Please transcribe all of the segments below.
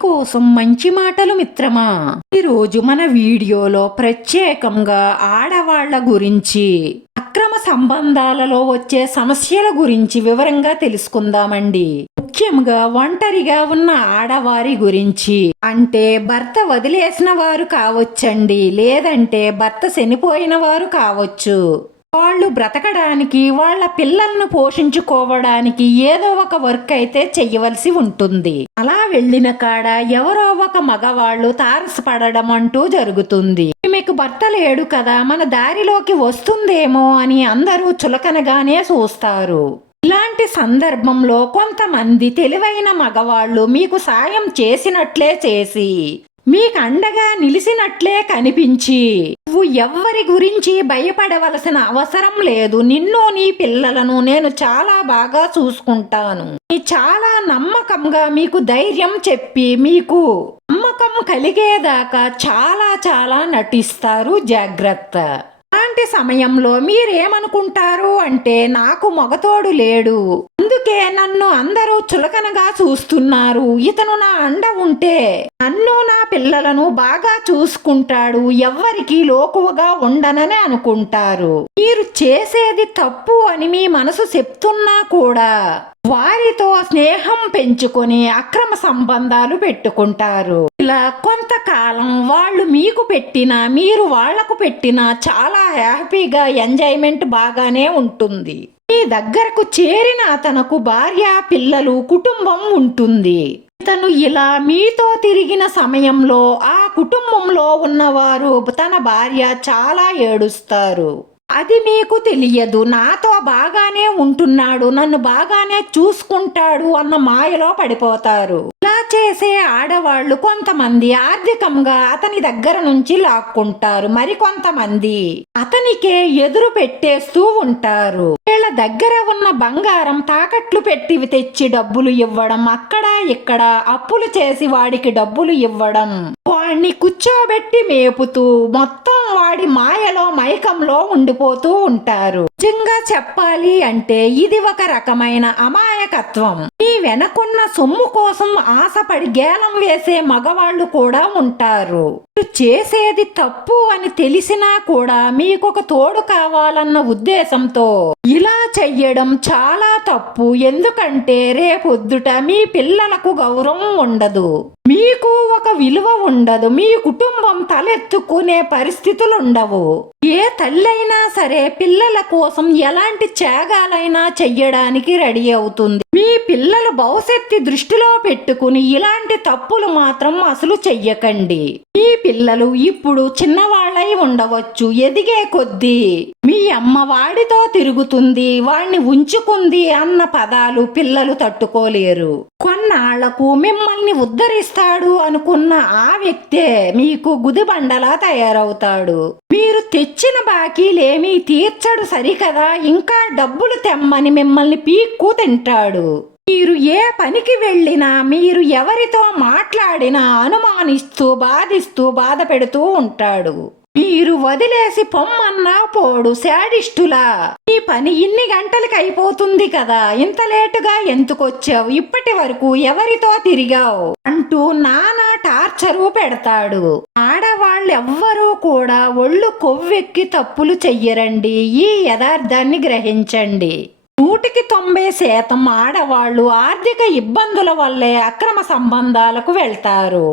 మీకోసం మంచి మాటలు మిత్రమా? ఈరోజు మన వీడియోలో ప్రత్యేకంగా ఆడవాళ్ళ గురించి అక్రమ సంబంధాలలో వచ్చే సమస్యల గురించి వివరంగా తెలుసుకుందామండి. ముఖ్యంగా ఒంటరిగా ఉన్న ఆడవారి గురించి. అంటే భర్త వదిలేసిన వారు కావచ్చండి లేదంటే భర్త చనిపోయిన వారు కావచ్చు. వాళ్ళు బ్రతకడానికి వాళ్ళ పిల్లలను పోషించుకోవడానికి ఏదో ఒక వర్క్ అయితే చెయ్యవలసి ఉంటుంది. అలా వెళ్ళిన కాడ ఎవరో ఒక మగవాళ్ళు తారసపడడం అంటూ జరుగుతుంది. మీకు భర్త లేడు కదా మన దారిలోకి వస్తుందేమో అని అందరూ చులకనగానే చూస్తారు. ఇలాంటి సందర్భంలో కొంతమంది తెలివైన మగవాళ్ళు మీకు సాయం చేసినట్లే చేసి మీకు అండగా నిలిసినట్లే కనిపించి నువ్వు ఎవ్వరి గురించి భయపడవలసిన అవసరం లేదు. నిన్ను నీ పిల్లలను నేను చాలా బాగా చూసుకుంటాను. చాలా నమ్మకంగా మీకు ధైర్యం చెప్పి మీకు నమ్మకం కలిగేదాకా చాలా చాలా నటిస్తారు జాగ్రత్త. అలాంటి సమయంలో మీరేమనుకుంటారు అంటే నాకు మగతోడు లేడు. అందుకే నన్ను అందరూ చులకనగా చూస్తున్నారు. ఇతను నా అండ ఉంటే నన్ను నా పిల్లలను బాగా చూసుకుంటాడు. ఎవ్వరికి లోకువగా ఉండనని అనుకుంటారు. మీరు చేసేది తప్పు అని మీ మనసు చెప్తున్నా కూడా వారితో స్నేహం పెంచుకొని అక్రమ సంబంధాలు పెట్టుకుంటారు. ఇలా కొంతకాలం వాళ్ళు మీకు పెట్టిన మీరు వాళ్ళకు పెట్టిన చాలా హ్యాపీగా ఎంజాయ్మెంట్ బాగానే ఉంటుంది. మీ దగ్గరకు చేరిన అతనకు భార్య పిల్లలు కుటుంబం ఉంటుంది. ఇతను ఇలా మీతో తిరిగిన సమయంలో ఆ కుటుంబంలో ఉన్నవారు తన భార్య చాలా ఏడుస్తారు. అది మీకు తెలియదు. నాతో బాగానే ఉంటున్నాడు. నన్ను బాగానే చూసుకుంటాడు అన్న మాయలో పడిపోతారు. ఇలా చేసే ఆడవాళ్ళు కొంతమంది ఆర్థికంగా అతని దగ్గర నుంచి లాక్కుంటారు. మరి కొంతమంది అతనికే ఎదురు పెట్టేస్తూ ఉంటారు. వీళ్ళ దగ్గర ఉన్న బంగారం తాకట్లు పెట్టి తెచ్చి డబ్బులు ఇవ్వడం అక్కడ ఇక్కడ అప్పులు చేసి వాడికి డబ్బులు ఇవ్వడం. వాడిని కూర్చోబెట్టి మేపుతూ మొత్తం వాడి మాయలో మైకంలో ఉండిపోతూ ఉంటారు. నిజంగా చెప్పాలి అంటే ఇది ఒక రకమైన అమాయకత్వం. మీ వెనకున్న సొమ్ము కోసం ఆశపడి గేలం వేసే మగవాళ్ళు కూడా ఉంటారు. మీరు చేసేది తప్పు అని తెలిసినా కూడా మీకు ఒక తోడు కావాలన్న ఉద్దేశంతో ఇలా చెయ్యడం చాలా తప్పు. ఎందుకంటే రేపొద్దుట మీ పిల్లలకు గౌరవం ఉండదు. మీకు ఒక విలువ ఉండదు. మీ కుటుంబం తలెత్తుకునే పరిస్థితులు ఉండవు ఏ తల్లైనా సరే పిల్లల కోసం ఎలాంటి త్యాగాలైనా చెయ్యడానికి రెడీ అవుతుంది. మీ పిల్లల భవిష్యత్తు దృష్టిలో పెట్టుకుని ఇలాంటి తప్పులు మాత్రం అసలు చెయ్యకండి. మీ పిల్లలు ఇప్పుడు చిన్నవాళ్ళై ఉండవచ్చు. ఎదిగే కొద్దీ మీ అమ్మ వాడితో తిరుగుతుంది వాడిని ఉంచుకుంది అన్న పదాలు పిల్లలు తట్టుకోలేరు. కొన్నాళ్ళకు మిమ్మల్ని ఉద్ధరిస్తాడు అనుకున్న ఆ వ్యక్తే మీకు గుదిబండలా తయారవుతాడు. మీరు తెచ్చిన బాకీలేమీ తీర్చడు సరికదా ఇంకా డబ్బులు తెమ్మని మిమ్మల్ని పీక్కు తింటాడు. మీరు ఏ పనికి వెళ్ళినా మీరు ఎవరితో మాట్లాడినా అనుమానిస్తూ బాధిస్తూ బాధ పెడుతూ ఉంటాడు. మీరు వదిలేసి పొమ్మన్నా పోడు శాడిస్టులా. ఈ పని ఇన్ని గంటలకి అయిపోతుంది కదా. ఇంత లేటుగా ఎందుకొచ్చావు? ఇప్పటి వరకు ఎవరితో తిరిగావు? అంటూ నానా టార్చరు పెడతాడు. ఆడవాళ్ళు ఎవ్వరూ కూడా ఒళ్ళు కొవ్వెక్కి తప్పులు చెయ్యరండి. ఈ యథార్థాన్ని గ్రహించండి. నూటికి తొంభై శాతం ఆడవాళ్ళు ఆర్థిక ఇబ్బందుల వల్లే అక్రమ సంబంధాలకు వెళ్తారు.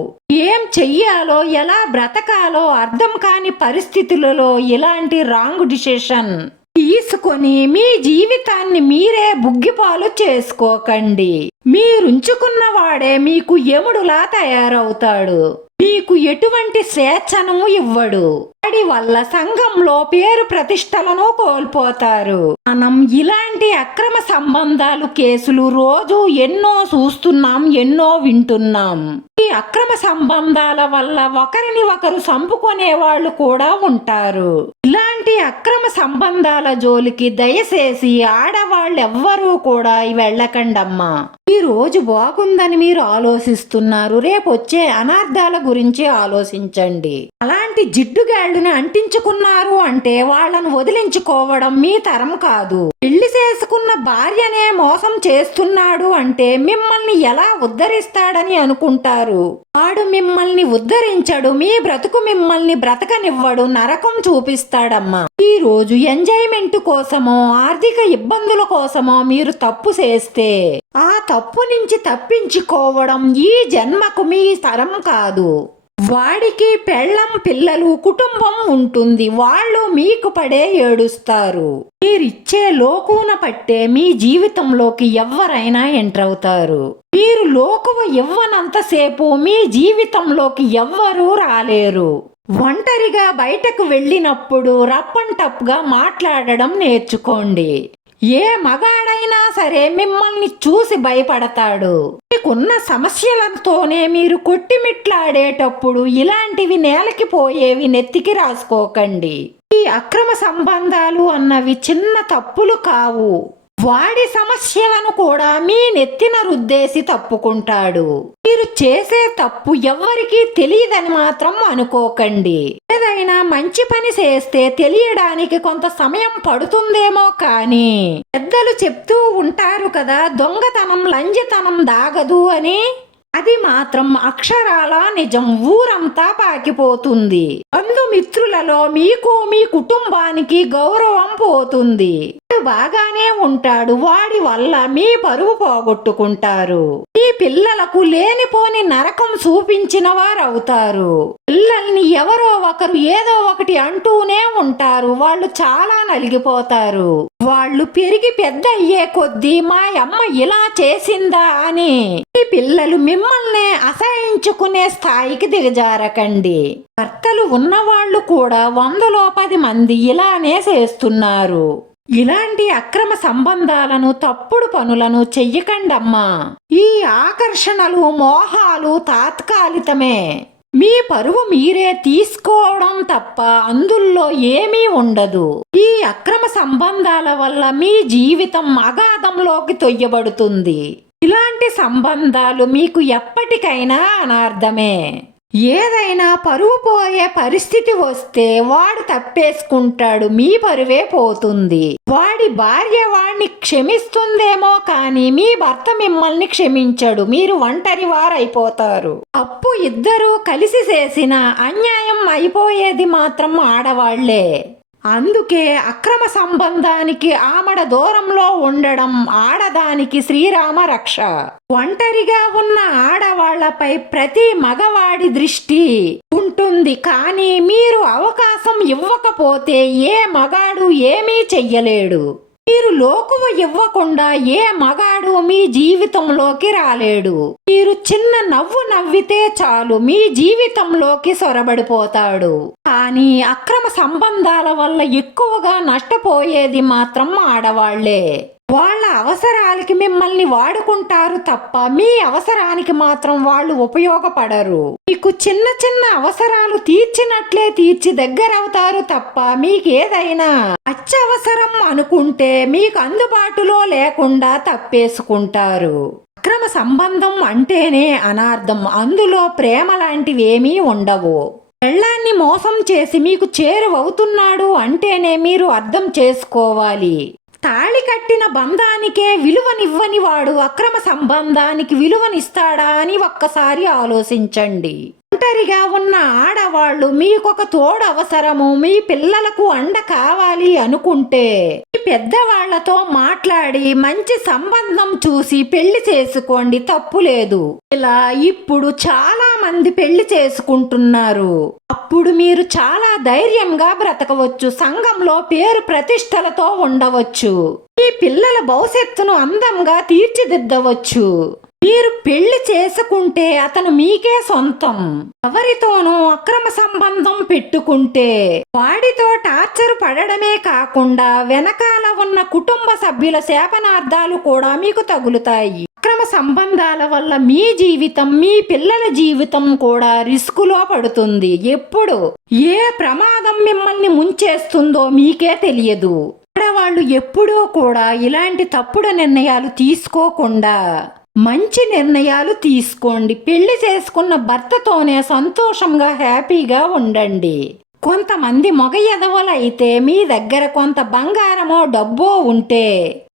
ఏం చెయ్యాలో ఎలా బ్రతకాలో అర్థం కాని పరిస్థితులలో ఇలాంటి రాంగ్ డిసిషన్ తీసుకొని మీ జీవితాన్ని మీరే బుగ్గిపాలు చేసుకోకండి. మీరుంచుకున్న వాడే మీకు ఎముడులా తయారవుతాడు. మీకు ఎటువంటి స్వేచ్ఛను ఇవ్వడు. వాడి వల్ల సంఘంలో పేరు ప్రతిష్టలను కోల్పోతారు. మనం ఇలాంటి అక్రమ సంబంధాలు కేసులు రోజు ఎన్నో చూస్తున్నాం ఎన్నో వింటున్నాం. ఈ అక్రమ సంబంధాల వల్ల ఒకరిని ఒకరు చంపుకునే వాళ్ళు కూడా ఉంటారు. ఇలా ఇలాంటి అక్రమ సంబంధాల జోలికి దయచేసి ఆడవాళ్ళెవ్వరూ కూడా వెళ్ళకండమ్మా. ఈ రోజు బాగుందని మీరు ఆలోచిస్తున్నారు. రేపు వచ్చే అనార్థాల గురించి ఆలోచించండి. అలాంటి జిడ్డుగాళ్ళని అంటించుకున్నారు అంటే వాళ్ళను వదిలించుకోవడం మీ తరం కాదు. పెళ్ళి చేసుకున్న భార్యనే మోసం చేస్తున్నాడు అంటే మిమ్మల్ని ఎలా ఉద్ధరిస్తాడని అనుకుంటారు. వాడు మిమ్మల్ని ఉద్ధరించడు మీ బ్రతుకు మిమ్మల్ని బ్రతకనివ్వడు నరకం చూపిస్తాడమ్మా. ఈ రోజు ఎంజాయ్మెంట్ కోసమో ఆర్థిక ఇబ్బందుల కోసమో మీరు తప్పు చేస్తే ఆ తప్పు నుంచి తప్పించుకోవడం ఈ జన్మకు మీ తరం కాదు. వాడికి పెళ్ళం పిల్లలు కుటుంబం ఉంటుంది. వాళ్ళు మీకు పడే ఏడుస్తారు. మీరిచ్చే లోకున పట్టే మీ జీవితంలోకి ఎవరైనా ఎంటర్ అవుతారు. మీరు లోకువ ఇవ్వనంతసేపు మీ జీవితంలోకి ఎవ్వరూ రాలేరు. ఒంటరిగా బయటకు వెళ్ళినప్పుడు రప్పన్ టప్గా మాట్లాడడం నేర్చుకోండి. ఏ మగాడైనా సరే మిమ్మల్ని చూసి భయపడతాడు. మీకున్న సమస్యలతోనే మీరు కొట్టిమిట్లాడేటప్పుడు ఇలాంటివి నేలకి పోయేవి నెత్తికి రాసుకోకండి. ఈ అక్రమ సంబంధాలు అన్నవి చిన్న తప్పులు కావు. వాడి సమస్యలను కూడా మీ నెత్తిన రుద్దేసి తప్పుకుంటాడు. మీరు చేసే తప్పు ఎవ్వరికీ తెలియదని మాత్రం అనుకోకండి. ఏదైనా మంచి పని చేస్తే తెలియడానికి కొంత సమయం పడుతుందేమో కానీ పెద్దలు చెప్తూ ఉంటారు కదా దొంగతనం లంజతనం దాగదు అని. అది మాత్రం అక్షరాల నిజం ఊరంతా పాకిపోతుంది. బంధుమిత్రులలో మీకు మీ కుటుంబానికి గౌరవం పోతుంది. వాడు బాగానే ఉంటాడు. వాడి వల్ల మీ పరువు పోగొట్టుకుంటారు. మీ పిల్లలకు లేనిపోని నరకం చూపించిన వారు అవుతారు పిల్లల్ని ఎవరో ఒకరు ఏదో ఒకటి అంటూనే ఉంటారు. వాళ్ళు చాలా నలిగిపోతారు. వాళ్ళు పెరిగి పెద్ద అయ్యే కొద్దీ మా అమ్మ ఇలా చేసిందా అని ఈ పిల్లలు మిమ్మల్ని అసహించుకునే స్థాయికి దిగజారకండి. భర్తలు ఉన్నవాళ్ళు కూడా వందలో పది మంది ఇలానే చేస్తున్నారు. ఇలాంటి అక్రమ సంబంధాలను తప్పుడు పనులను చెయ్యకండమ్మా. ఈ ఆకర్షణలు మోహాలు తాత్కాలికమే. మీ పరువు మీరే తీసుకోవడం తప్ప అందుల్లో ఏమీ ఉండదు. ఈ అక్రమ సంబంధాల వల్ల మీ జీవితం అగాధంలోకి తొయ్యబడుతుంది. ఇలాంటి సంబంధాలు మీకు ఎప్పటికైనా అనార్థమే. ఏదైనా పరువు పోయే పరిస్థితి వస్తే వాడు తప్పేసుకుంటాడు మీ పరువే పోతుంది. వాడి భార్య వాడిని క్షమిస్తుందేమో కానీ మీ భర్త మిమ్మల్ని క్షమించడు మీరు ఒంటరి వారైపోతారు. అప్పు ఇద్దరూ కలిసి చేసిన అన్యాయం అయిపోయేది మాత్రం ఆడవాళ్ళే. అందుకే అక్రమ సంబంధానికి ఆమడ దూరంలో ఉండడం ఆడదానికి శ్రీరామ రక్ష. ఒంటరిగా ఉన్న ఆడవాళ్ళపై ప్రతి మగవాడి దృష్టి ఉంటుంది. కానీ మీరు అవకాశం ఇవ్వకపోతే ఏ మగాడు ఏమీ చెయ్యలేడు. మీరు లోకువ ఇవ్వకుండా ఏ మగాడు మీ జీవితంలోకి రాలేడు. మీరు చిన్న నవ్వు నవ్వితే చాలు మీ జీవితంలోకి సొరబడిపోతాడు. కానీ అక్రమ సంబంధాల వల్ల ఎక్కువగా నష్టపోయేది మాత్రం ఆడవాళ్ళే. వాళ్ళ అవసరాలకి మిమ్మల్ని వాడుకుంటారు తప్ప మీ అవసరానికి మాత్రం వాళ్ళు ఉపయోగపడరు. మీకు చిన్న చిన్న అవసరాలు తీర్చినట్లే తీర్చి దగ్గర అవుతారు తప్ప మీకేదైనా అత్యవసరం అనుకుంటే మీకు అందుబాటులో లేకుండా తప్పేసుకుంటారు. అక్రమ సంబంధం అంటేనే అనార్థం. అందులో ప్రేమ లాంటివి ఏమీ ఉండవు. పెళ్ళాన్ని మోసం చేసి మీకు చేరువవుతున్నాడు అంటేనే మీరు అర్థం చేసుకోవాలి. తాళి కట్టిన బంధానికే విలువనివ్వని వాడు అక్రమ సంబంధానికి విలువనిస్తాడా అని ఒక్కసారి ఆలోచించండి. ఒంటరిగా ఉన్న ఆడవాళ్ళు మీకొక తోడు అవసరము మీ పిల్లలకు అండ కావాలి అనుకుంటే పెద్దవాళ్ళతో మాట్లాడి మంచి సంబంధం చూసి పెళ్ళి చేసుకోండి తప్పు లేదు. ఇలా ఇప్పుడు చాలా మంది పెళ్ళి చేసుకుంటున్నారు. అప్పుడు మీరు చాలా ధైర్యంగా బ్రతకవచ్చు. సంఘంలో పేరు ప్రతిష్టలతో ఉండవచ్చు. మీ పిల్లల భవిష్యత్తును అందంగా తీర్చిదిద్దవచ్చు. మీరు పెళ్ళి చేసుకుంటే అతను మీకే సొంతం. ఎవరితోనూ అక్రమ సంబంధం పెట్టుకుంటే వాడితో టార్చర్ పడడమే కాకుండా వెనకాల ఉన్న కుటుంబ సభ్యుల శాపనార్థాలు కూడా మీకు తగులుతాయి. అక్రమ సంబంధాల వల్ల మీ జీవితం మీ పిల్లల జీవితం కూడా రిస్కులో పడుతుంది. ఎప్పుడు? ఏ ప్రమాదం మిమ్మల్ని ముంచేస్తుందో మీకే తెలియదు. ఆడవాళ్ళు ఎప్పుడూ కూడా ఇలాంటి తప్పుడు నిర్ణయాలు తీసుకోకుండా మంచి నిర్ణయాలు తీసుకోండి. పెళ్ళి చేసుకున్న భర్తతోనే సంతోషంగా హ్యాపీగా ఉండండి. కొంతమంది మగ ఎదవలైతే మీ దగ్గర కొంత బంగారమో డబ్బో ఉంటే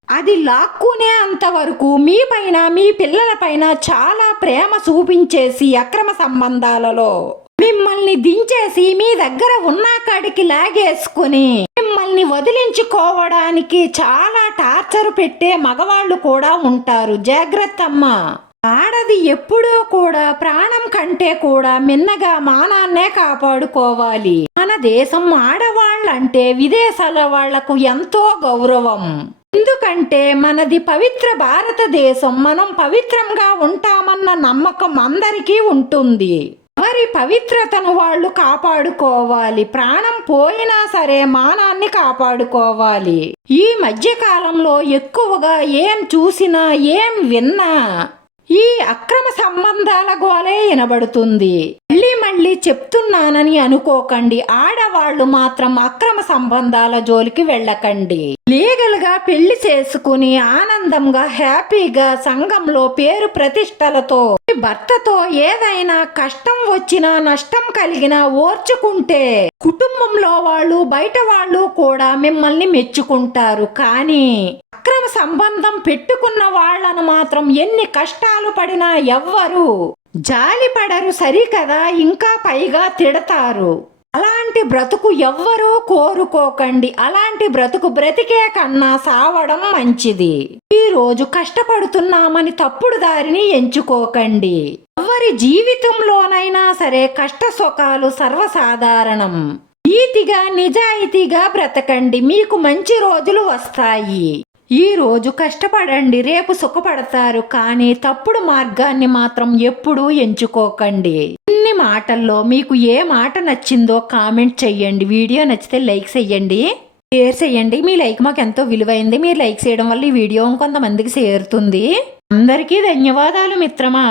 అది లాక్కునే అంతవరకు మీ పైన మీ పిల్లల పైన చాలా ప్రేమ చూపించేసి అక్రమ సంబంధాలలో మిమ్మల్ని దించేసి మీ దగ్గర ఉన్న కాడికి లాగేసుకుని మిమ్మల్ని వదిలించుకోవడానికి చాలా టార్చర్ పెట్టే మగవాళ్ళు కూడా ఉంటారు. జాగ్రత్త అమ్మా ఆడది ఎప్పుడూ కూడా ప్రాణం కంటే కూడా మిన్నగా మానాన్నే కాపాడుకోవాలి. మన దేశం ఆడవాళ్ళంటే విదేశాల వాళ్ళకు ఎంతో గౌరవం. ఎందుకంటే మనది పవిత్ర భారతదేశం మనం పవిత్రంగా ఉంటామన్న నమ్మకం అందరికీ ఉంటుంది. వారి పవిత్రతను వాళ్ళు కాపాడుకోవాలి. ప్రాణం పోయినా సరే మానాన్ని కాపాడుకోవాలి. ఈ మధ్య కాలంలో ఎక్కువగా ఏం చూసినా ఏం విన్నా ఈ అక్రమ సంబంధాల గోలే వినబడుతుంది. మళ్ళీ మళ్ళీ చెప్తున్నానని అనుకోకండి. ఆడవాళ్ళు మాత్రం అక్రమ సంబంధాల జోలికి వెళ్ళకండి. లీగల్గా పెళ్ళి చేసుకుని ఆనందంగా హ్యాపీగా సంఘంలో పేరు ప్రతిష్టలతో మీ భర్తతో ఏదైనా కష్టం వచ్చినా నష్టం కలిగినా ఓర్చుకుంటే కుటుంబంలో వాళ్ళు బయట వాళ్ళు కూడా మిమ్మల్ని మెచ్చుకుంటారు. కానీ అక్రమ సంబంధం పెట్టుకున్న వాళ్ళను మాత్రం ఎన్ని కష్టాలు పడినా ఎవ్వరు జాలి పడరు సరికదా? ఇంకా పైగా తిడతారు. అలాంటి బ్రతుకు ఎవ్వరూ కోరుకోకండి. అలాంటి బ్రతుకు బ్రతికే కన్నా సావడం మంచిది. ఈరోజు కష్టపడుతున్నామని తప్పుడు దారిని ఎంచుకోకండి. ఎవరి జీవితంలోనైనా సరే కష్ట సుఖాలు సర్వసాధారణం. నీతిగా నిజాయితీగా బ్రతకండి. మీకు మంచి రోజులు వస్తాయి. ఈరోజు కష్టపడండి రేపు సుఖపడతారు కానీ తప్పుడు మార్గాన్ని మాత్రం ఎప్పుడూ ఎంచుకోకండి. ఇన్ని మాటల్లో మీకు ఏ మాట నచ్చిందో కామెంట్ చెయ్యండి వీడియో నచ్చితే లైక్ చెయ్యండి షేర్ చేయండి మీ లైక్ మాకు ఎంతో విలువైంది మీరు లైక్ చేయడం వల్ల ఈ వీడియో కొంతమందికి చేరుతుంది. అందరికీ ధన్యవాదాలు మిత్రమా.